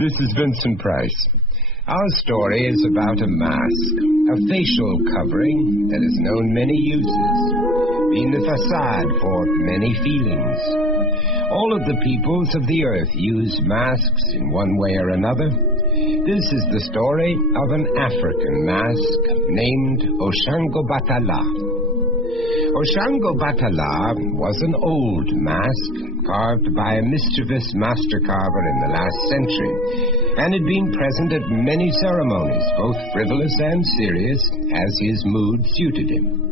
This is Vincent Price. Our story is about a mask, a facial covering that has known many uses, been the facade for many feelings. All of the peoples of the earth use masks in one way or another. This is the story of an African mask named Oshango-Batala. Oshango-Batala was an old mask carved by a mischievous master carver in the last century, and had been present at many ceremonies, both frivolous and serious, as his mood suited him.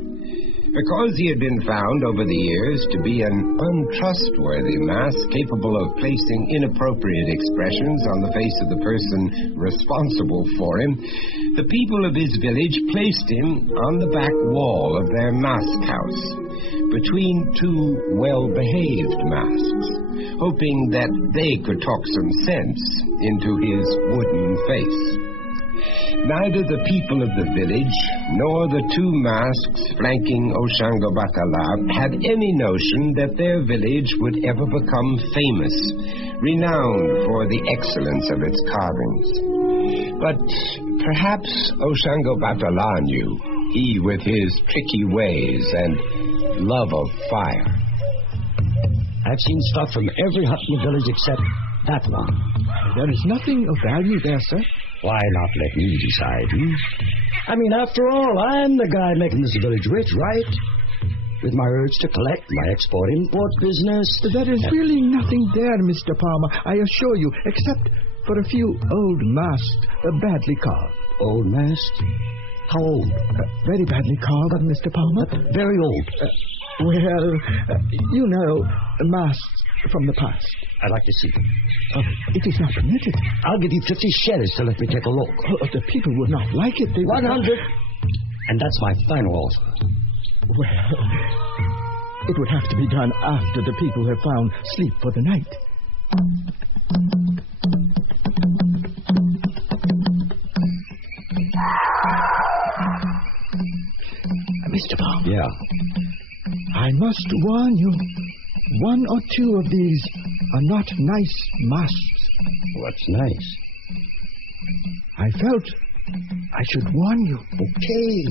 Because he had been found over the years to be an untrustworthy mask capable of placing inappropriate expressions on the face of the person responsible for him, the people of his village placed him on the back wall of their mask house, between two well-behaved masks, hoping that they could talk some sense into his wooden face. Neither the people of the village nor the two masks flanking Oshango-Batala had any notion that their village would ever become famous, renowned for the excellence of its carvings. But perhaps Oshango-Batala knew, he with his tricky ways and love of fire. I've seen stuff from every hut in the village except that one. There is nothing of value there, sir. Why not let me decide, I mean, after all, I'm the guy making this village rich, right? With my urge to collect, my export-import business. There is really nothing there, Mr. Palmer, I assure you, except for a few old masks, badly carved. Old masks? How old? Very badly carved, Mr. Palmer. Very old. You know, masks from the past. I'd like to see them. It is not permitted. I'll give you 50 shares to let me take a look. The people would not like it. They 100. And that's my final offer. Well, it would have to be done after the people have found sleep for the night. Mr. Palmer. Yeah. I must warn you, one or two of these are not nice masks. What's nice? I felt I should warn you. Okay.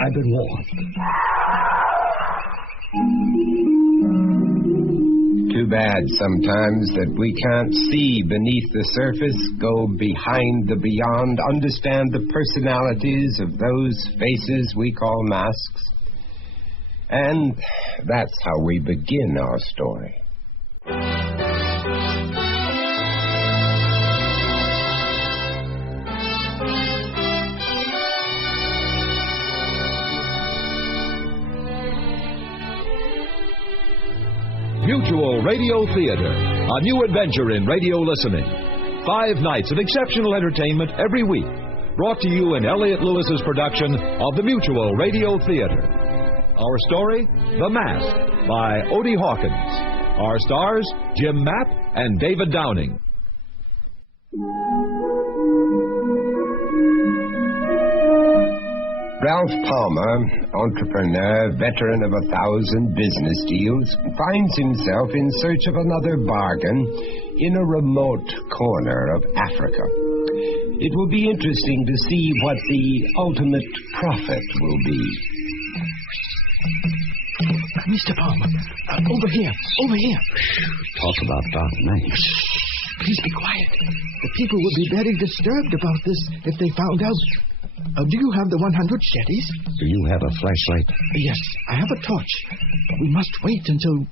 I've been warned. Too bad sometimes that we can't see beneath the surface, go behind the beyond, understand the personalities of those faces we call masks. And that's how we begin our story. Mutual Radio Theater, a new adventure in radio listening. 5 nights of exceptional entertainment every week. Brought to you in Elliott Lewis's production of the Mutual Radio Theater. Our story, The Mask, by Odie Hawkins. Our stars, Jim Mapp and David Downing. Ralph Palmer, entrepreneur, veteran of 1,000 business deals, finds himself in search of another bargain in a remote corner of Africa. It will be interesting to see what the ultimate profit will be. Mr. Palmer, over here. Talk about dark night. Please be quiet. The people would be very disturbed about this if they found out. Do you have the 100 shetties? Do you have a flashlight? Yes, I have a torch. We must wait until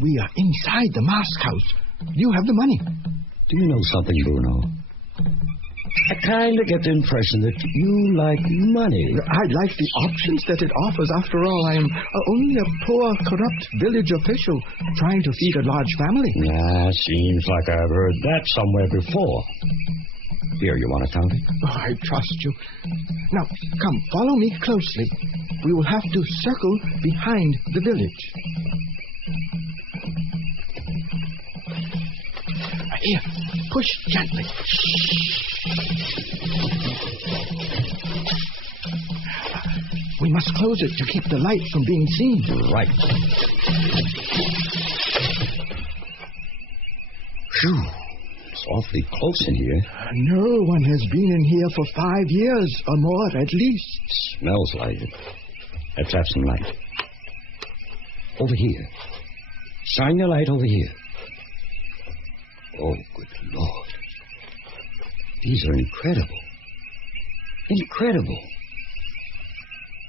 we are inside the mask house. You have the money. Do you know something, Bruno? I kind of get the impression that you like money. I like the options that it offers. After all, I am only a poor, corrupt village official trying to feed a large family. Seems like I've heard that somewhere before. Here, you want to count it? Oh, I trust you. Now, come, follow me closely. We will have to circle behind the village. Here, push gently. We must close it to keep the light from being seen. Right. Phew. It's awfully close in here. No one has been in here for 5 years or more, at least. Smells like it. Let's have some light. Over here. Shine your light over here. Oh, good Lord. These are incredible. Incredible.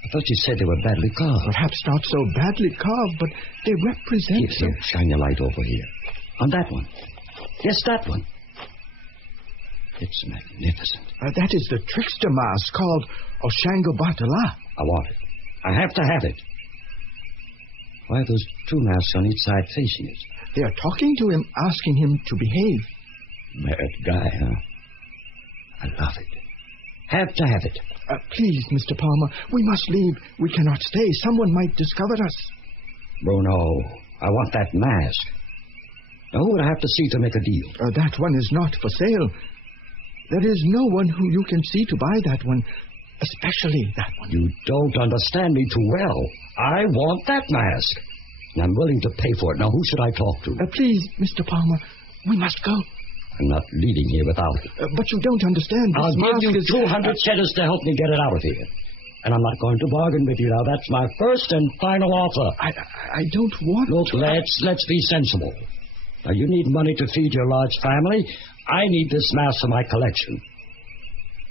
I thought you said they were badly carved. Perhaps not so badly carved, but they represent... Here, shine your light over here. On that one. Yes, that one. It's magnificent. That is the trickster mask called Oshango-Batala. I want it. I have to have it. Why are those two masks on each side facing us? They are talking to him, asking him to behave. Mad guy, huh? I love it. Have to have it. Please, Mr. Palmer, we must leave. We cannot stay. Someone might discover us. Bruno, I want that mask. Now, who would I have to see to make a deal? That one is not for sale. There is no one who you can see to buy that one, especially that one. You don't understand me too well. I want that mask. And I'm willing to pay for it. Now, who should I talk to? Please, Mr. Palmer, we must go. I'm not leaving here without it. But you don't understand. I'll give you 200 cheddars to help me get it out of here. And I'm not going to bargain with you now. That's my first and final offer. I don't want Look, to... let's be sensible. Now, you need money to feed your large family. I need this mask for my collection.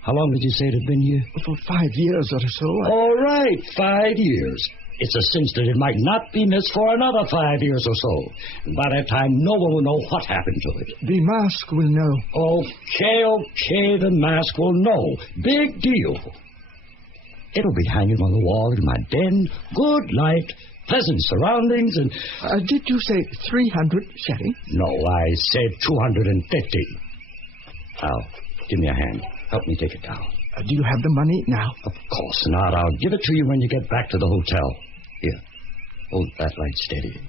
How long did you say it had been here? For 5 years or so. All right, 5 years. It's a cinch that it might not be missed for another 5 years or so. And by that time, no one will know what happened to it. The mask will know. Okay, the mask will know. Big deal. It'll be hanging on the wall in my den. Good light, pleasant surroundings, and... did you say 300 shillings? No, I said 250. Now, give me a hand. Help me take it down. Do you have the money now? Of course not. I'll give it to you when you get back to the hotel. Here, hold that light steady.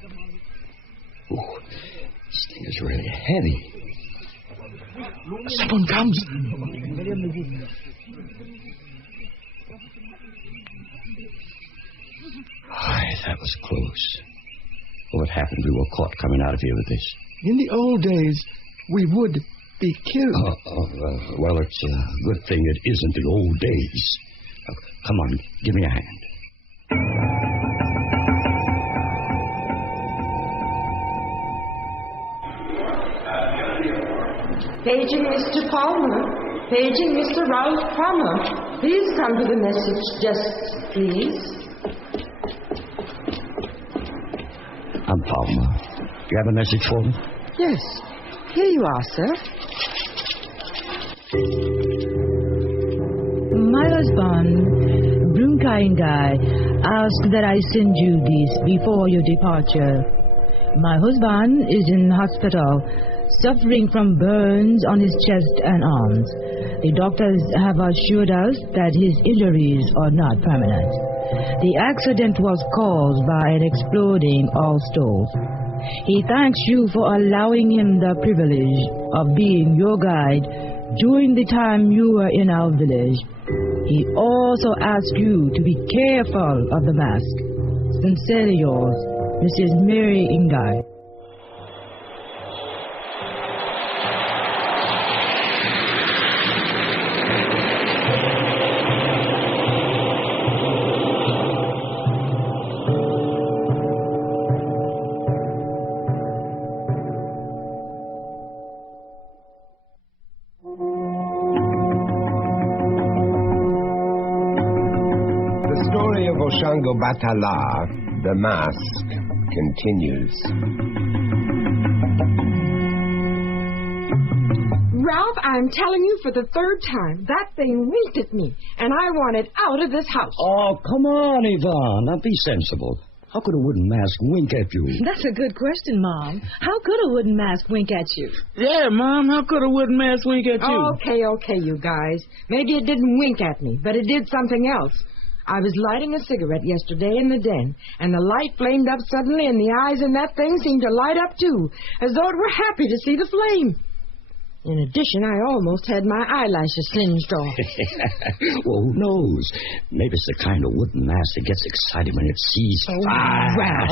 Ooh, this thing is really heavy. Someone comes. That was close. What happened? We were caught coming out of here with this. In the old days, we would be killed. Well, it's a good thing it isn't the old days. Come on, give me a hand. Paging Mr. Palmer. Paging Mr. Ralph Palmer. Please come to the message desk, please. I'm Palmer. Do you have a message for me? Yes. Here you are, sir. My husband, Brunkaingai, asked that I send you this before your departure. My husband is in hospital, suffering from burns on his chest and arms. The doctors have assured us that his injuries are not permanent. The accident was caused by an exploding oil stove. He thanks you for allowing him the privilege of being your guide during the time you were in our village. He also asks you to be careful of the mask. Sincerely yours, Mrs. Mary Ingai. Oshango-Batala, the mask, continues. Ralph, I'm telling you for the third time, that thing winked at me, and I want it out of this house. Oh, come on, Yvonne. Now be sensible. How could a wooden mask wink at you? That's a good question, Mom. How could a wooden mask wink at you? Yeah, Mom, how could a wooden mask wink at you? Okay, you guys. Maybe it didn't wink at me, but it did something else. I was lighting a cigarette yesterday in the den, and the light flamed up suddenly, and the eyes in that thing seemed to light up, too, as though it were happy to see the flame. In addition, I almost had my eyelashes singed off. Well, who knows? Maybe it's the kind of wooden mask that gets excited when it sees fire. Well,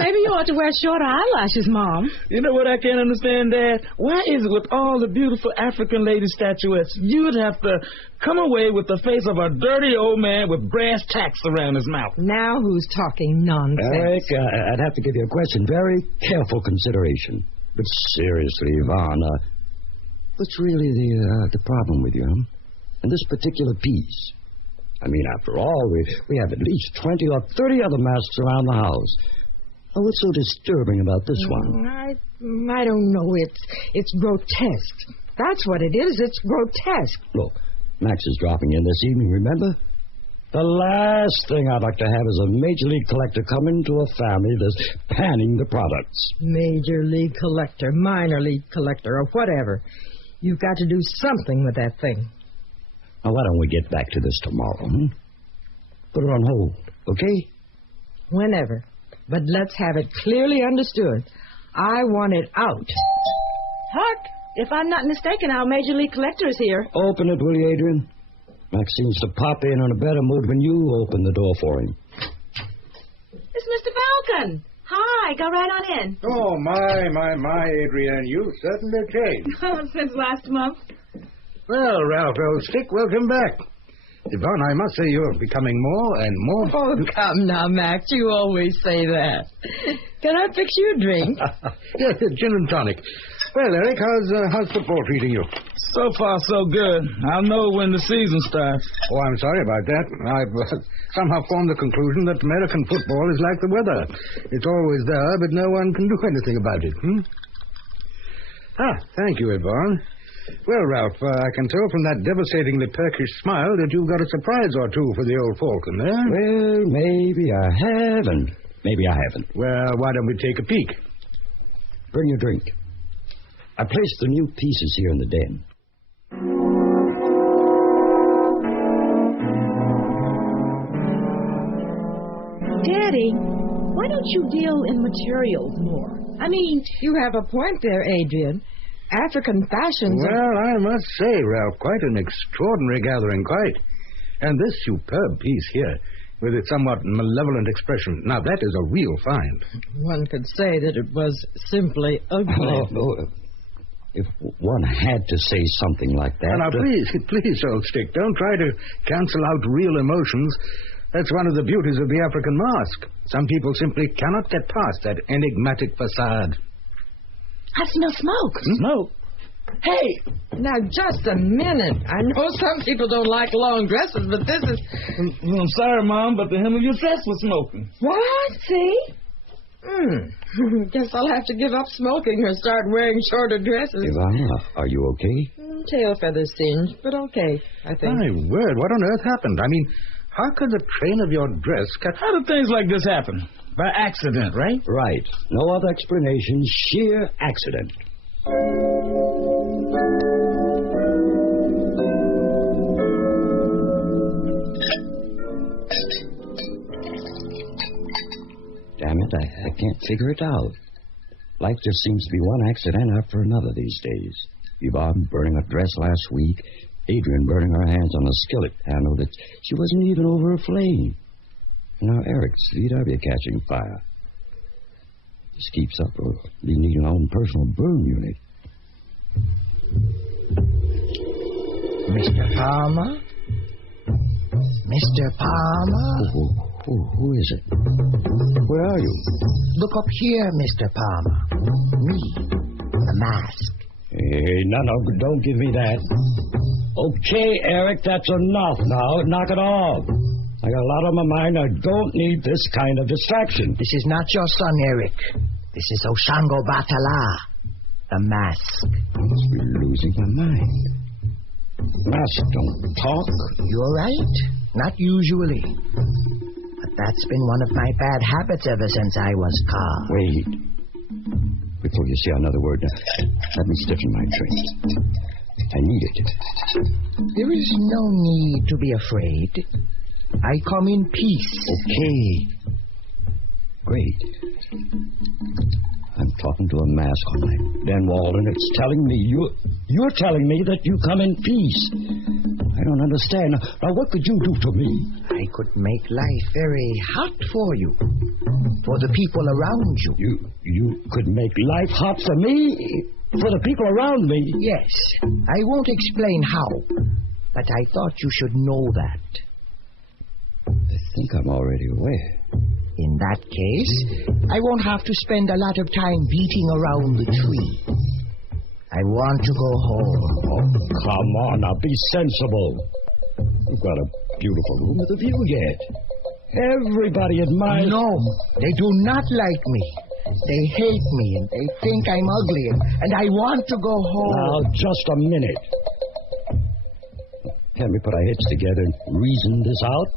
maybe you ought to wear shorter eyelashes, Mom. You know what I can't understand, Dad? Why is it with all the beautiful African lady statuettes, you'd have to come away with the face of a dirty old man with brass tacks around his mouth? Now who's talking nonsense? Eric, I'd have to give you a question. Very careful consideration. But seriously, Yvonne, what's really the problem with you, huh? And this particular piece? I mean, after all, we have at least 20 or 30 other masks around the house. Oh, what's so disturbing about this one? I don't know. It's grotesque. That's what it is. It's grotesque. Look, Max is dropping in this evening, remember? The last thing I'd like to have is a Major League collector come into a family that's panning the products. Major League collector, minor league collector, or whatever. You've got to do something with that thing. Now, why don't we get back to this tomorrow, Put it on hold, okay? Whenever. But let's have it clearly understood. I want it out. Hark! If I'm not mistaken, our Major League collector is here. Open it, will you, Adrian? Max seems to pop in a better mood when you open the door for him. It's Mr. Falcon. Hi, go right on in. Oh, my, Adrian, you certainly changed. Since last month. Well, Ralph, old stick, welcome back. Yvonne, I must say you're becoming more and more... Oh, come now, Max. You always say that. Can I fix you a drink? Yes, gin and tonic. Well, Eric, how's football treating you? So far, so good. I'll know when the season starts. Oh, I'm sorry about that. I've somehow formed the conclusion that American football is like the weather. It's always there, but no one can do anything about it. Thank you, Yvonne. Well, Ralph, I can tell from that devastatingly Turkish smile that you've got a surprise or two for the old Falcon, eh? Well, maybe I have, and maybe I haven't. Well, why don't we take a peek? Bring your drink. I placed the new pieces here in the den. Daddy, why don't you deal in materials more? I mean... You have a point there, Adrian. African fashions... Well, I must say, Ralph, quite an extraordinary gathering, quite. And this superb piece here, with its somewhat malevolent expression, now that is a real find. One could say that it was simply ugly. Oh, if one had to say something like that... Now, please, old stick, don't try to cancel out real emotions. That's one of the beauties of the African mask. Some people simply cannot get past that enigmatic facade. I smell smoke. Smoke? Hey, now just a minute. I know some people don't like long dresses, but this is... I'm sorry, Mom, but the hem of your dress was smoking. What? See? Guess I'll have to give up smoking or start wearing shorter dresses. Ivana, are you okay? Tail feathers singed, but okay, I think. My word, what on earth happened? I mean, how could the train of your dress cut... How do things like this happen? By accident, right? Right. No other explanation. Sheer accident. Damn it, I can't figure it out. Life just seems to be one accident after another these days. Yvonne burning a dress last week, Adrian burning her hands on a skillet handle that she wasn't even over a flame. And now Eric's VW catching fire. This keeps up, we'll be needing our own personal burn unit. Mr. Palmer? Mr. Palmer? Who is it? Where are you? Look up here, Mr. Palmer. Me. The mask. Hey, no, don't give me that. Okay, Eric, that's enough now. Knock it off. I got a lot on my mind. I don't need this kind of distraction. This is not your son, Eric. This is Oshango Batala, the mask. I must be losing my mind. Mask don't talk. You're right. Not usually. But that's been one of my bad habits ever since I was carved. Wait. Before you say another word, let me stiffen my drink. I need it. There is no need to be afraid. I come in peace. Okay. Great. I'm talking to a mask all night. Then, Walden, it's telling me you're telling me that you come in peace. I don't understand. Now, what could you do to me? I could make life very hot for you. For the people around you. You could make life hot for me? For the people around me? Yes. I won't explain how, but I thought you should know that. I think I'm already aware. In that case, I won't have to spend a lot of time beating around the tree. I want to go home. Oh, come on, now be sensible. You've got a beautiful room with a view yet. Everybody admires... No, they do not like me. They hate me and they think I'm ugly and I want to go home. Now, just a minute. Can we put our heads together and reason this out?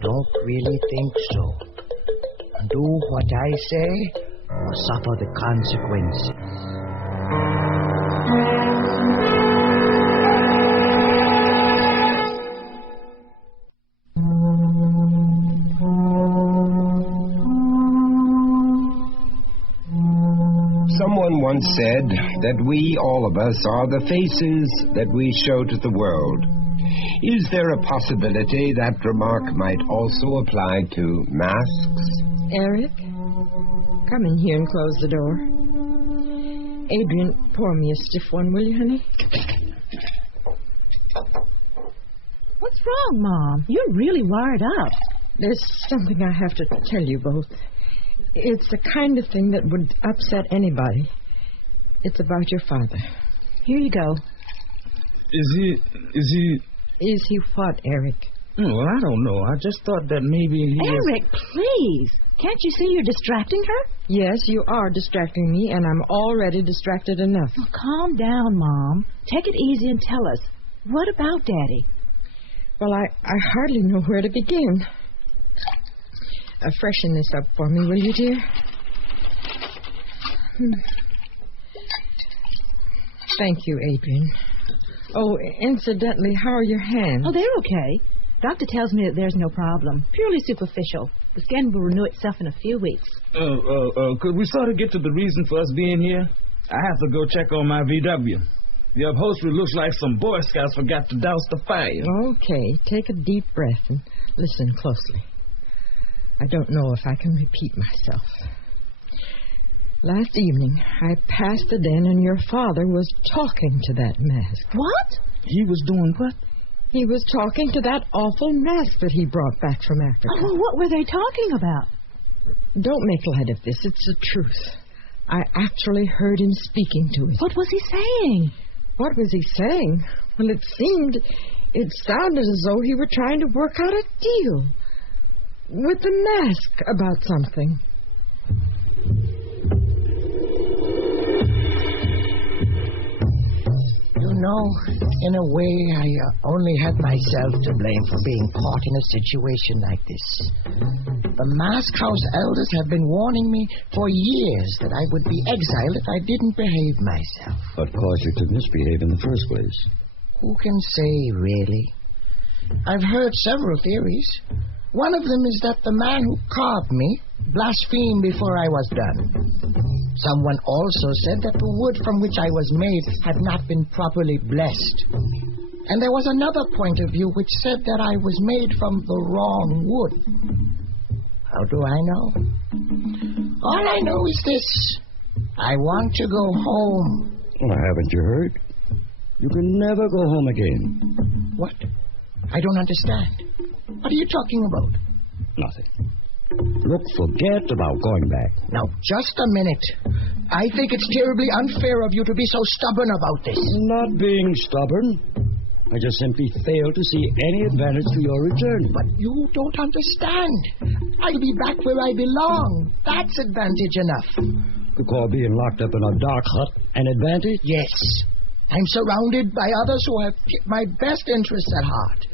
Don't really think so. Do what I say or suffer the consequences. Someone once said that we, all of us, are the faces that we show to the world. Is there a possibility that remark might also apply to masks? Eric, come in here and close the door. Adrian, pour me a stiff one, will you, honey? What's wrong, Mom? You're really wired up. There's something I have to tell you both. It's the kind of thing that would upset anybody. It's about your father. Here you go. Is he... Is he what, Eric? Well, I don't know. I just thought that maybe he Eric, please. Can't you see you're distracting her? Yes, you are distracting me, and I'm already distracted enough. Oh, calm down, Mom. Take it easy and tell us. What about Daddy? Well, I hardly know where to begin. Freshen this up for me, will you, dear? Thank you, Adrian. Oh, incidentally, how are your hands? Oh, they're okay. Doctor tells me that there's no problem. Purely superficial. The skin will renew itself in a few weeks. Could we sort of get to the reason for us being here? I have to go check on my VW. The upholstery looks like some Boy Scouts forgot to douse the fire. Okay, take a deep breath and listen closely. I don't know if I can repeat myself. Last evening, I passed the den and your father was talking to that mask. What? He was doing what? He was talking to that awful mask that he brought back from Africa. Oh, what were they talking about? Don't make light of this. It's the truth. I actually heard him speaking to it. What was he saying? What was he saying? Well, it sounded as though he were trying to work out a deal with the mask about something. You know, in a way, I only had myself to blame for being caught in a situation like this. The Mask House elders have been warning me for years that I would be exiled if I didn't behave myself. What caused you to misbehave in the first place? Who can say, really? I've heard several theories. One of them is that the man who carved me blasphemed before I was done. Someone also said that the wood from which I was made had not been properly blessed. And there was another point of view which said that I was made from the wrong wood. How do I know? All I know is this. I want to go home. Well, haven't you heard? You can never go home again. What? I don't understand. What are you talking about? Nothing. Look, forget about going back. Now, just a minute. I think it's terribly unfair of you to be so stubborn about this. Not being stubborn. I just simply fail to see any advantage to your return. But you don't understand. I'll be back where I belong. That's advantage enough. You call being locked up in a dark hut an advantage? Yes. I'm surrounded by others who have my best interests at heart.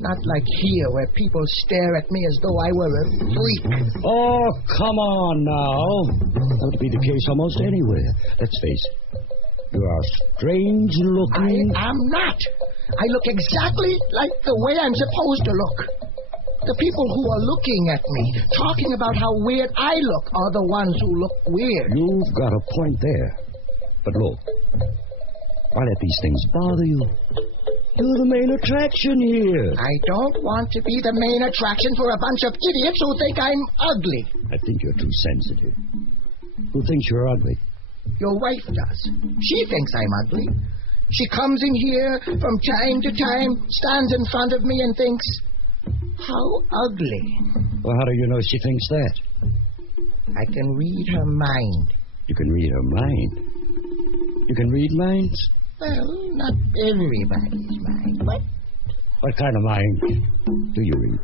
Not like here, where people stare at me as though I were a freak. Oh, come on now. That would be the case almost anywhere. Let's face it. You are strange looking. I am not. I look exactly like the way I'm supposed to look. The people who are looking at me, talking about how weird I look, are the ones who look weird. You've got a point there. But look, why let these things bother you? You're the main attraction here. I don't want to be the main attraction for a bunch of idiots who think I'm ugly. I think you're too sensitive. Who thinks you're ugly? Your wife does. She thinks I'm ugly. She comes in here from time to time, stands in front of me and thinks, how ugly. Well, how do you know she thinks that? I can read her mind. You can read her mind? You can read minds? Well, not everybody's mind, but... What kind of mind do you read?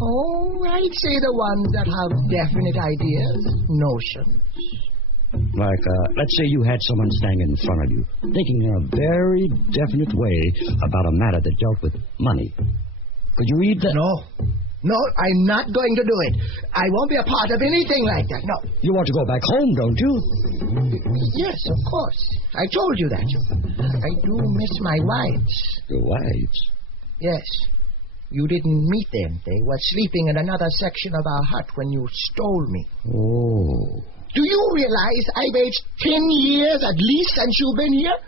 Oh, I'd say the ones that have definite ideas, notions. Like, let's say you had someone standing in front of you, thinking in a very definite way about a matter that dealt with money. Could you read that? No, I'm not going to do it. I won't be a part of anything like that, no. You want to go back home, don't you? Yes, of course. I told you that. I do miss my wives. Your wives? Yes. You didn't meet them. They were sleeping in another section of our hut when you stole me. Oh. Do you realize I've aged 10 years at least since you've been here?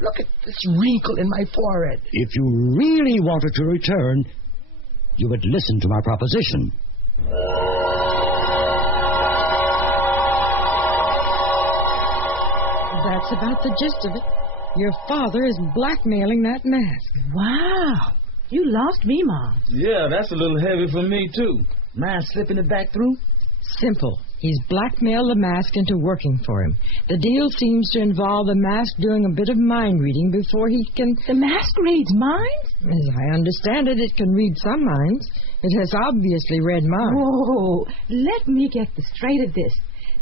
Look at this wrinkle in my forehead. If you really wanted to return, you would listen to my proposition. That's about the gist of it. Your father is blackmailing that mask. Wow. You lost me, Mom. Yeah, that's a little heavy for me, too. Mind slipping it back through? Simple. He's blackmailed the mask into working for him. The deal seems to involve the mask doing a bit of mind reading before he can... The mask reads minds? As I understand it, it can read some minds. It has obviously read mine. Whoa. Let me get straight at this.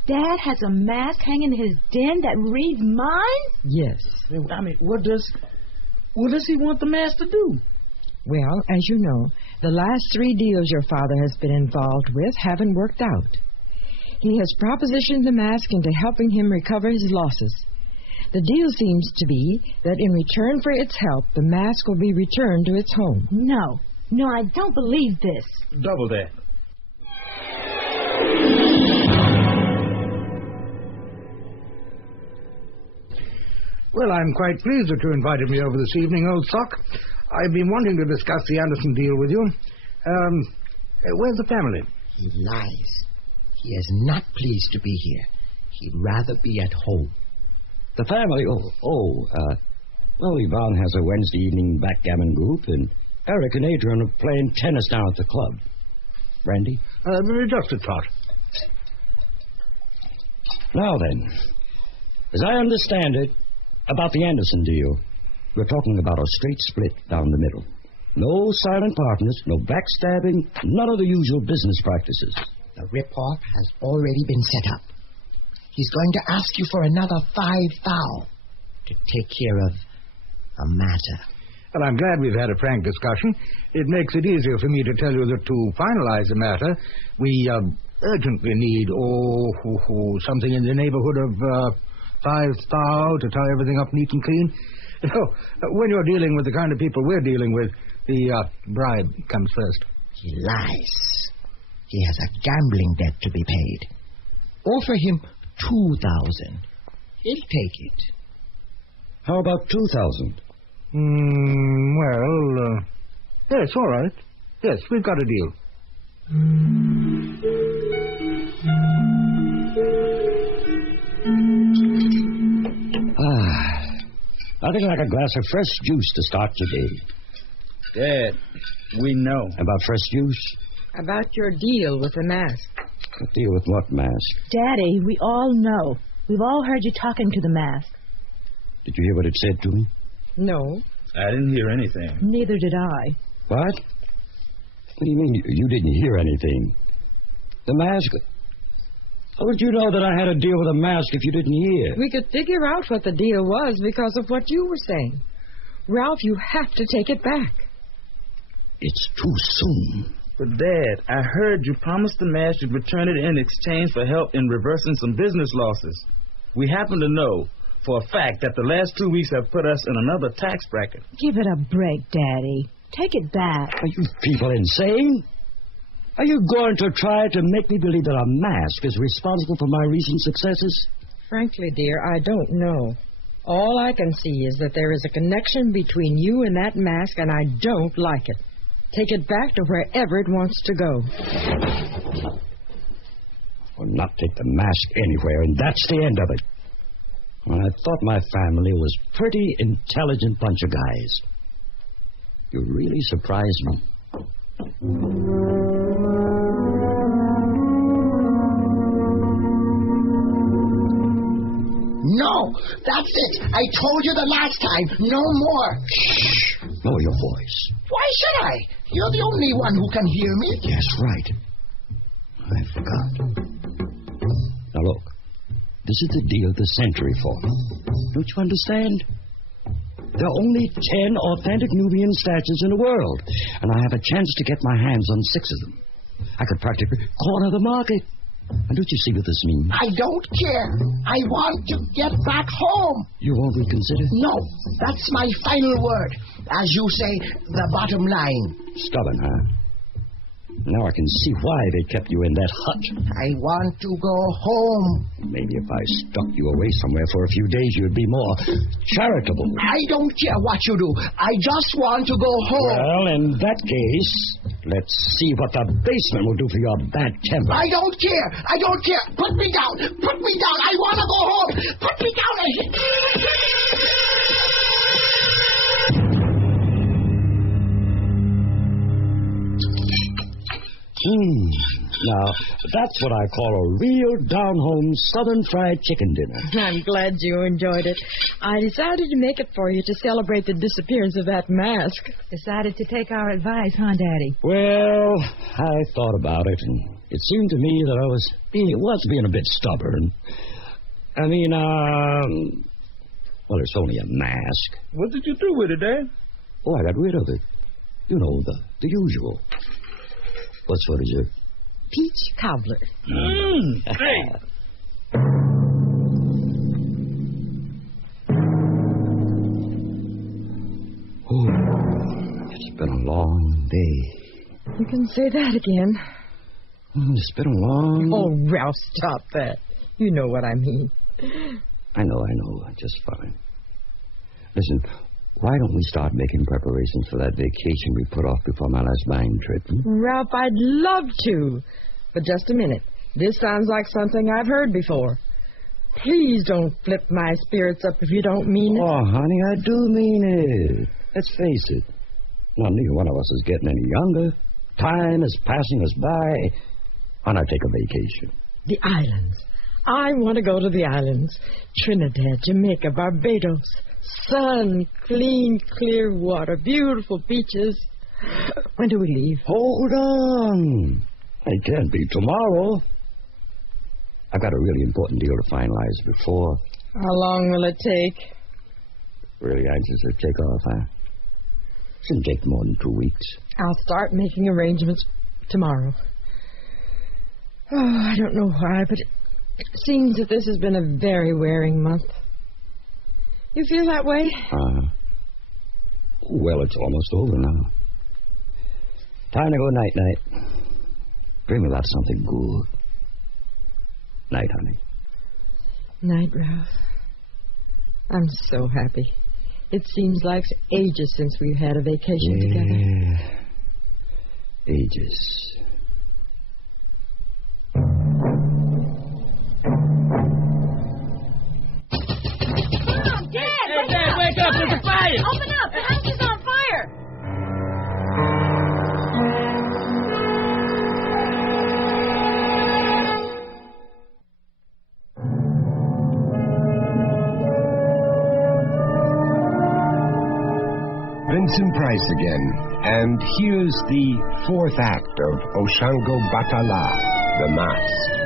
Dad has a mask hanging in his den that reads minds? Yes. I mean, what does he want the mask to do? Well, as you know, the last 3 deals your father has been involved with haven't worked out. He has propositioned the mask into helping him recover his losses. The deal seems to be that in return for its help, the mask will be returned to its home. No, I don't believe this. Double that. Well, I'm quite pleased that you invited me over this evening, old sock. I've been wanting to discuss the Anderson deal with you. Where's the family? He lies. He is not pleased to be here. He'd rather be at home. The family? Well, Yvonne has a Wednesday evening backgammon group, and Eric and Adrian are playing tennis down at the club. Randy? Just a tot. Now then, as I understand it, about the Anderson deal, we're talking about a straight split down the middle. No silent partners, no backstabbing, none of the usual business practices. The rip-off has already been set up. He's going to ask you for another 5 thou to take care of a matter. Well, I'm glad we've had a frank discussion. It makes it easier for me to tell you that to finalize the matter, we urgently need, something in the neighborhood of 5 thou to tie everything up neat and clean. You know, when you're dealing with the kind of people we're dealing with, the bribe comes first. He lies. He has a gambling debt to be paid. Offer him 2,000. He'll take it. How about 2,000? Yes, all right. Yes, we've got a deal. Nothing like a glass of fresh juice to start today. Dad, we know. About fresh juice? About your deal with the mask. A deal with what mask? Daddy, we all know. We've all heard you talking to the mask. Did you hear what it said to me? No. I didn't hear anything. Neither did I. What? What do you mean you didn't hear anything? The mask... How would you know that I had a deal with a mask if you didn't hear? We could figure out what the deal was because of what you were saying. Ralph, you have to take it back. It's too soon. But, Dad, I heard you promised the mask you'd return it in exchange for help in reversing some business losses. We happen to know for a fact that the last 2 weeks have put us in another tax bracket. Give it a break, Daddy. Take it back. Are you people insane? Are you going to try to make me believe that a mask is responsible for my recent successes? Frankly, dear, I don't know. All I can see is that there is a connection between you and that mask, and I don't like it. Take it back to wherever it wants to go. I'll not take the mask anywhere, and that's the end of it. Well, I thought my family was a pretty intelligent bunch of guys. You really surprised me. No, that's it. I told you the last time. No more. Shh. Lower your voice. Why should I? You're the only one who can hear me. Yes, right. I forgot. Now, look. This is the deal of the century for me. Don't you understand? There are only 10 authentic Nubian statues in the world, and I have a chance to get my hands on 6 of them. I could practically corner the market. And don't you see what this means? I don't care. I want to get back home. You won't reconsider? No, that's my final word. As you say, the bottom line. Stubborn, huh? Now I can see why they kept you in that hut. I want to go home. Maybe if I stuck you away somewhere for a few days, you'd be more charitable. I don't care what you do. I just want to go home. Well, in that case, let's see what the basement will do for your bad temper. I don't care. I don't care. Put me down. Put me down. I want to go home. Put me down. Now, that's what I call a real down-home southern fried chicken dinner. I'm glad you enjoyed it. I decided to make it for you to celebrate the disappearance of that mask. Decided to take our advice, huh, Daddy? Well, I thought about it, and it seemed to me that I was being a bit stubborn. I mean, well, it's only a mask. What did you do with it, Dad? Oh, I got rid of it. You know, the usual. What's for dessert? Peach cobbler. Great. Oh, it's been a long day. You can say that again. It's been a long... Oh, Ralph, stop that. You know what I mean. I know. Just fine. Listen, why don't we start making preparations for that vacation we put off before my last buying trip? Ralph, I'd love to. But just a minute. This sounds like something I've heard before. Please don't flip my spirits up if you don't mean it. Oh, honey, I do mean it. Let's face it. Now, neither one of us is getting any younger. Time is passing us by. Why not take a vacation? The islands. I want to go to the islands. Trinidad, Jamaica, Barbados. Sun, clean, clear water, beautiful beaches. When do we leave? Hold on. It can't be tomorrow. I've got a really important deal to finalize before. How long will it take? Really anxious to take off, huh? Shouldn't take more than 2 weeks. I'll start making arrangements tomorrow. Oh, I don't know why, but it seems that this has been a very wearing month. You feel that way? Well, it's almost over now. Time to go night-night. Dream about something good. Night, honey. Night, Ralph. I'm so happy. It seems like ages since we've had a vacation together. Ages. Dad, wake up! There's a fire! Open up! The house is on fire! Vincent Price again, and here's the 4th act of Oshango Batala, The Mask.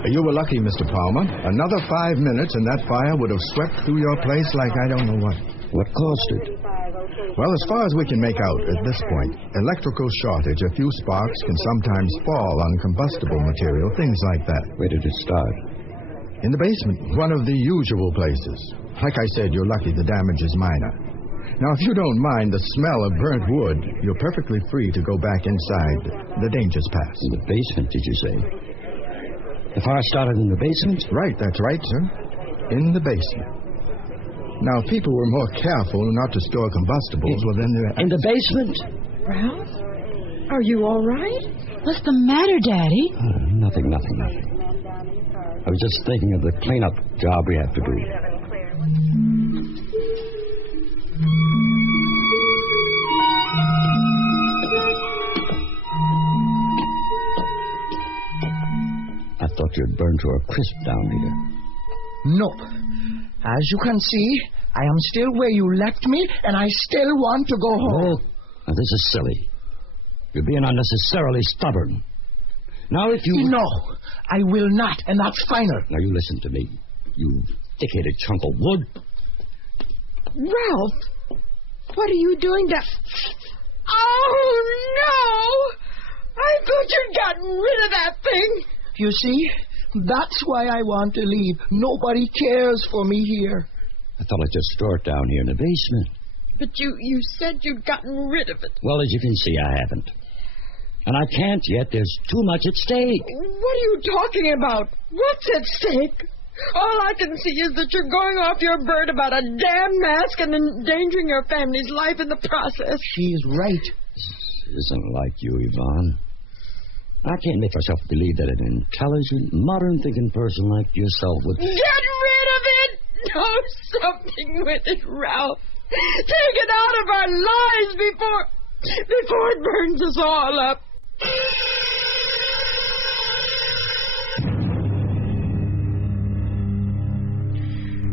You were lucky, Mr. Palmer. Another 5 minutes and that fire would have swept through your place like I don't know what. What caused it? Well, as far as we can make out at this point, electrical shortage, a few sparks can sometimes fall on combustible material, things like that. Where did it start? In the basement, one of the usual places. Like I said, you're lucky the damage is minor. Now, if you don't mind the smell of burnt wood, you're perfectly free to go back inside. The danger's past. In the basement, did you say? The fire started in the basement? Right, that's right, sir. In the basement. Now, if people were more careful not to store combustibles, well, then they're... In the basement? Ralph? Are you all right? What's the matter, Daddy? Nothing. I was just thinking of the cleanup job we have to do. I thought you'd burned to a crisp down here. Nope. As you can see, I am still where you left me, and I still want to go home. Now, this is silly. You're being unnecessarily stubborn. Now, if you... No, I will not, and that's final. Now, you listen to me. You thick-headed chunk of wood. Ralph, what are you doing to... Oh, no! I thought you'd gotten rid of that thing. You see, that's why I want to leave. Nobody cares for me here. I thought I'd just store it down here in the basement. But you said you'd gotten rid of it. Well, as you can see, I haven't. And I can't yet. There's too much at stake. What are you talking about? What's at stake? All I can see is that you're going off your bird about a damn mask and endangering your family's life in the process. She's right. This isn't like you, Yvonne. I can't make myself believe that an intelligent, modern-thinking person like yourself would... Get rid of it! Do something with it, Ralph. Take it out of our lives before it burns us all up.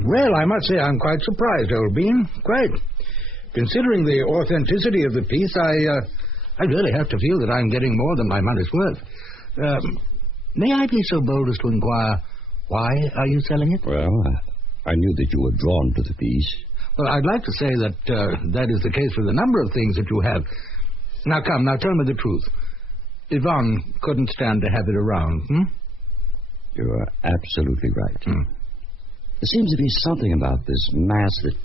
Well, I must say I'm quite surprised, old bean. Quite. Considering the authenticity of the piece, I really have to feel that I'm getting more than my money's worth. May I be so bold as to inquire, why are you selling it? Well, I knew that you were drawn to the piece. Well, I'd like to say that that is the case with a number of things that you have. Now, come, tell me the truth. Yvonne couldn't stand to have it around, You are absolutely right. There seems to be something about this mask that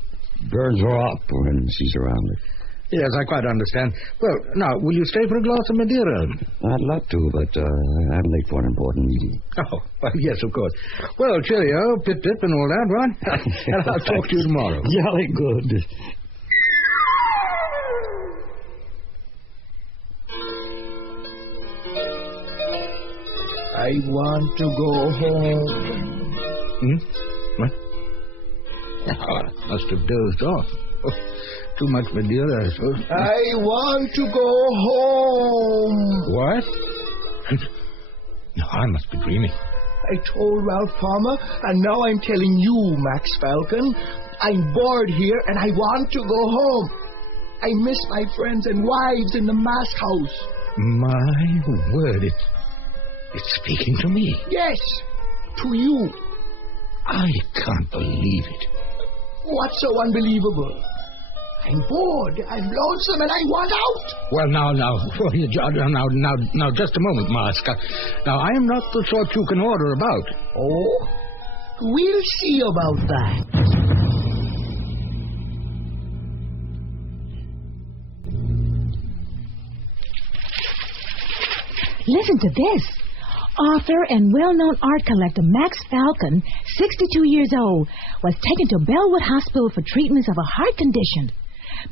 burns her up when she's around it. Yes, I quite understand. Well, now, will you stay for a glass of Madeira? I'd love to, but I'm late for an important meeting. Oh, well, yes, of course. Well, cheerio, pip-pip and all that, right? And I'll talk to you tomorrow. Jolly good. I want to go home. What? Oh, must have dozed off. Oh, too much Madeira, I suppose. I want to go home. What? No, I must be dreaming. I told Ralph Palmer, and now I'm telling you, Max Falcon. I'm bored here, and I want to go home. I miss my friends and wives in the mask house. My word, it's speaking to me. Yes, to you. I can't believe it. What's so unbelievable? I'm bored, I'm lonesome, and I want out. Well, now, just a moment, Mask. Now, I am not the sort you can order about. Oh? We'll see about that. Listen to this. Author and well-known art collector Max Falcon, 62 years old, was taken to Bellwood Hospital for treatments of a heart condition.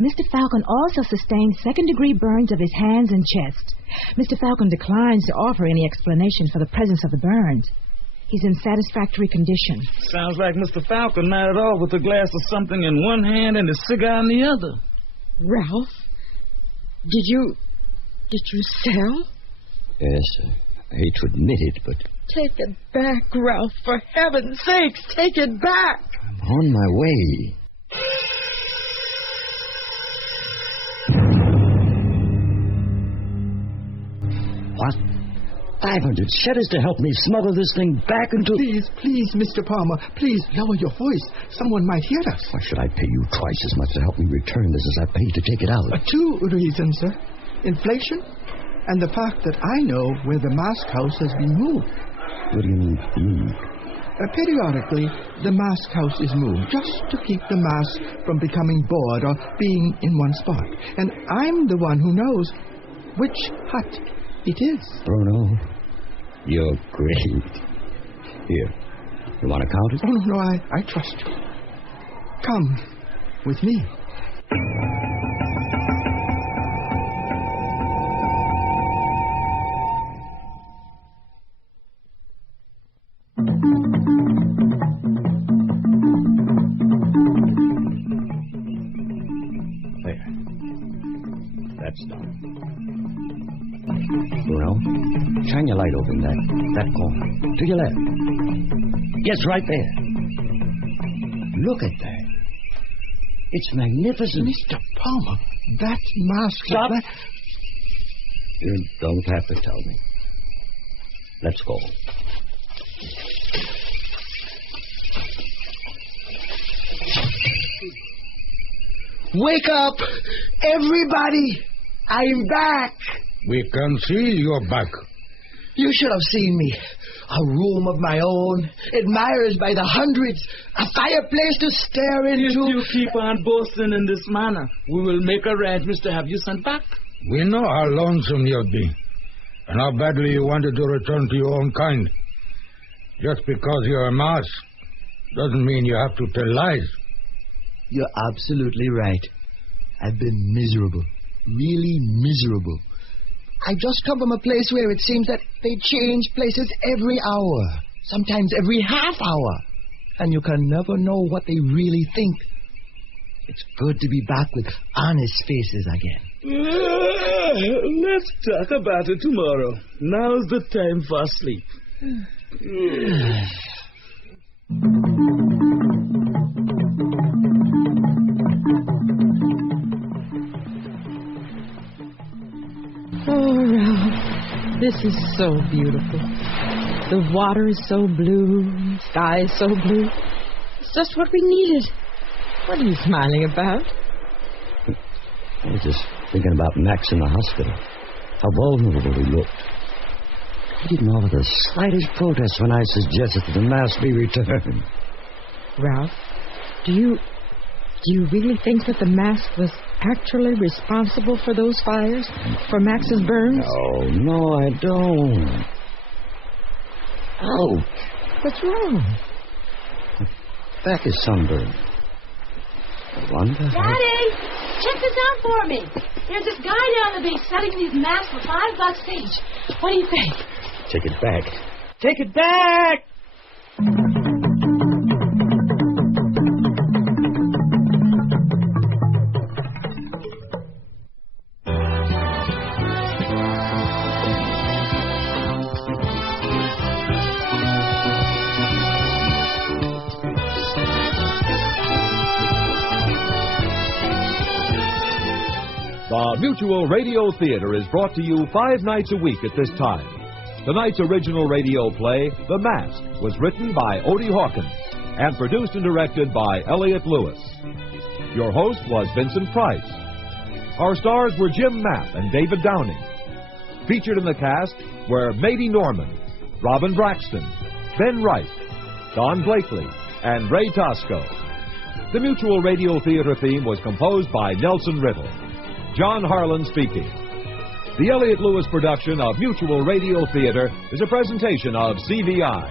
Mr. Falcon also sustained second-degree burns of his hands and chest. Mr. Falcon declines to offer any explanation for the presence of the burns. He's in satisfactory condition. Sounds like Mr. Falcon not at all with a glass of something in one hand and a cigar in the other. Ralph, did you sell? Yes, I hate to admit it, but... Take it back, Ralph. For heaven's sakes, take it back. I'm on my way. What? 500 shedders to help me smuggle this thing back into... Please, Mr. Palmer, please lower your voice. Someone might hear us. Why should I pay you twice as much to help me return this as I paid to take it out? 2 reasons, sir. Inflation and the fact that I know where the mask house has been moved. What do you mean, moved? Periodically, the mask house is moved just to keep the mask from becoming bored or being in one spot. And I'm the one who knows which hut it is. Bruno, you're great. Here, you want to count it? Oh, no, I trust you. Come with me. There. That's done. Bruno, shine your light over in that corner. To your left. Yes, right there. Look at that. It's magnificent. Mr. Palmer, that mask... Stop. You don't have to tell me. Let's go. Wake up! Everybody! I'm back! We can see you're back. You should have seen me. A room of my own, admirers by the hundreds, a fireplace to stare into. If you keep on boasting in this manner, we will make arrangements to have you sent back. We know how lonesome you've been, and how badly you wanted to return to your own kind. Just because you're a mouse doesn't mean you have to tell lies. You're absolutely right. I've been miserable. Really miserable. I just come from a place where it seems that they change places every hour, sometimes every half hour, and you can never know what they really think. It's good to be back with honest faces again. Let's talk about it tomorrow. Now's the time for sleep. Oh, Ralph, this is so beautiful. The water is so blue, the sky is so blue. It's just what we needed. What are you smiling about? I was just thinking about Max in the hospital. How vulnerable he looked. He didn't offer the slightest protest when I suggested that the mask be returned. Ralph, do you really think that the mask was actually responsible for those fires? For Max's burns? No, I don't. Ouch. What's wrong? Back is sunburned. I wonder... Daddy! Check this out for me. There's this guy down the beach selling these masks for $5 each. What do you think? Take it back. Take it back! The Mutual Radio Theater is brought to you 5 nights a week at this time. Tonight's original radio play, The Mask, was written by Odie Hawkins and produced and directed by Elliott Lewis. Your host was Vincent Price. Our stars were Jim Mapp and David Downing. Featured in the cast were Mady Norman, Robin Braxton, Ben Wright, Don Blakely, and Ray Tosco. The Mutual Radio Theater theme was composed by Nelson Riddle. John Harlan speaking. The Elliott Lewis production of Mutual Radio Theater is a presentation of CVI.